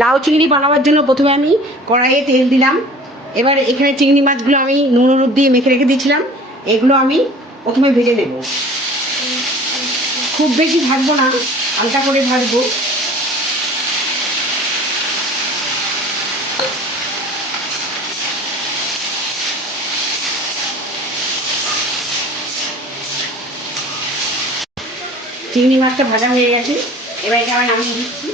লাউ চিংড়ি বানাবার জন্য প্রথমে আমি কড়াইয়ে তেল দিলাম। এবার এখানে চিংড়ি মাছগুলো আমি নুন, হলুদ দিয়ে মেখে রেখে দিয়েছিলাম। এগুলো আমি প্রথমে ভেজে নেব। খুব বেশি ভাজবো না হালকা করে ভাজবো। চিংড়ি মাছটা ভাজা হয়ে গেছে। এবার এটা আমি নামিয়ে দিচ্ছি।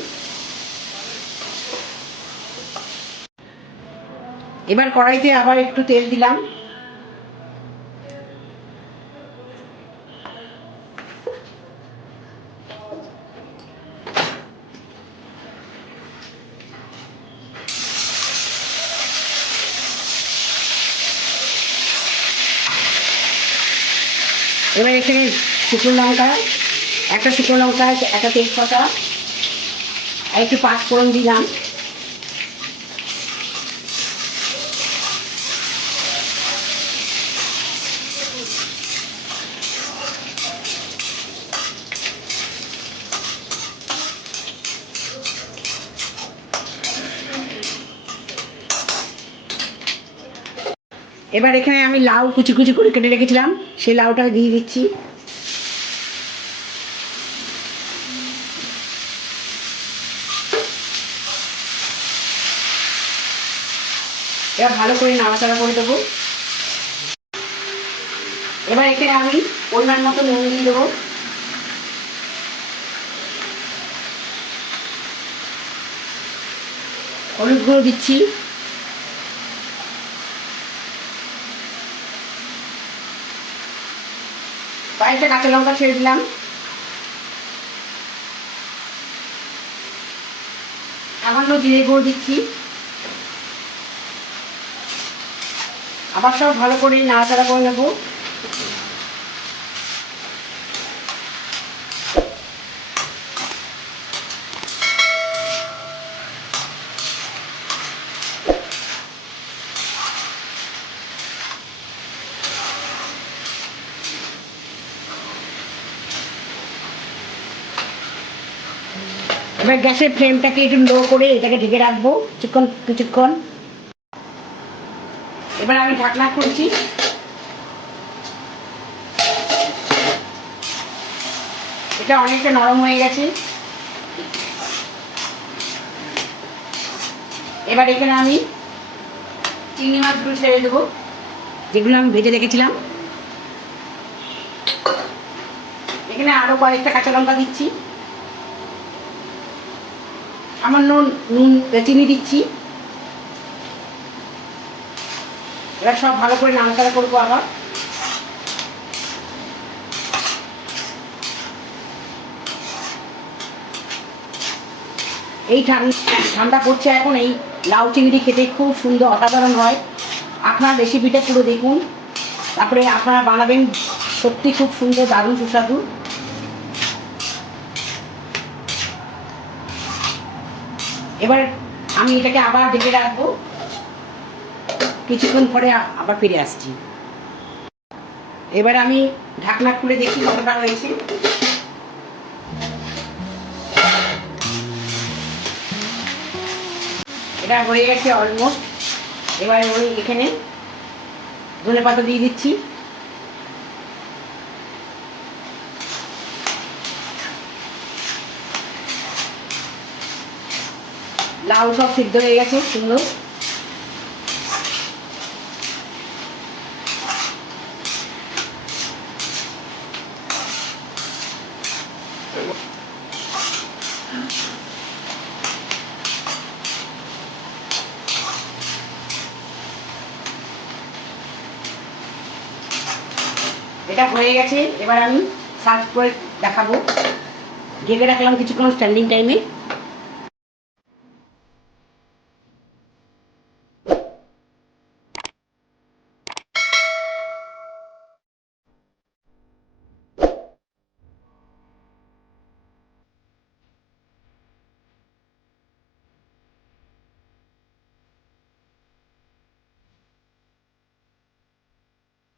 এবার কড়াইতে আবার একটু তেল দিলাম। এবার এখানে শুকনো লঙ্কা, একটা শুকনো লঙ্কা, একটা তেজপাতা, আর একটু পাঁচ ফোড়ন দিলাম। এবার এখানে আমি লাউ কুচি কুচি করে কেটে রেখেছিলাম। সেই লাউটা দিয়ে দিচ্ছি। এবার ভালো করে নাড়াচাড়া করে দেবো। এবার এখানে আমি পরিমাণ মতো নুন দিয়ে দেবো। হলুদ গুঁড়ো দিচ্ছি। কয়েকটা কাঁচা লঙ্কা ছেড়ে দিলাম। সামান্য জিরে গুঁড়ো দিচ্ছি। আবার সব ভালো করে নাড়াচাড়া করে নেব। এবার গ্যাসের ফ্লেমটাকে একটু লো করে এটাকে ঢেকে রাখব। কিছুক্ষণ কিছুক্ষণ। এবার আমি ঢাকনা খুলছি। এটা অনেকটা নরম হয়ে গেছে। এবার এখানে আমি চিংড়ি মাছগুলো ছেড়ে দেবো, যেগুলো আমি ভেজে রেখেছিলাম। এখানে আরও কয়েকটা কাঁচা লঙ্কা দিচ্ছি। আমার নুন নুন চিনি দিচ্ছি। এবার সব ভালো করে নাড়াচাড়া করব আবার। এই ঠান্ডা পড়ছে এখন, এই লাউ চিংড়ি খেতে খুব সুন্দর, অসাধারণ হয়। আপনার রেসিপিটা পুরো দেখুন। তারপরে আপনারা বানাবেন সত্যি খুব সুন্দর, দারুণ সুস্বাদু। এবার আমি এটাকে আবার ঢেকে রাখব। কিছুক্ষণ পরে আবার ফিরে আসছি। এবার আমি ঢাকনা খুলে দেখি কতটা হয়েছে। এটা হয়ে গেছে অলমোস্ট এবার ওই এখানে ধনে পাতা দিয়ে দিচ্ছি। লাউ সব সিদ্ধ হয়ে গেছে, সুন্দর। এটা হয়ে গেছে, এবার আমি সার্ভ করে দেখাবো। ঢেকে রাখলাম কিছুক্ষণ স্ট্যান্ডিং টাইমে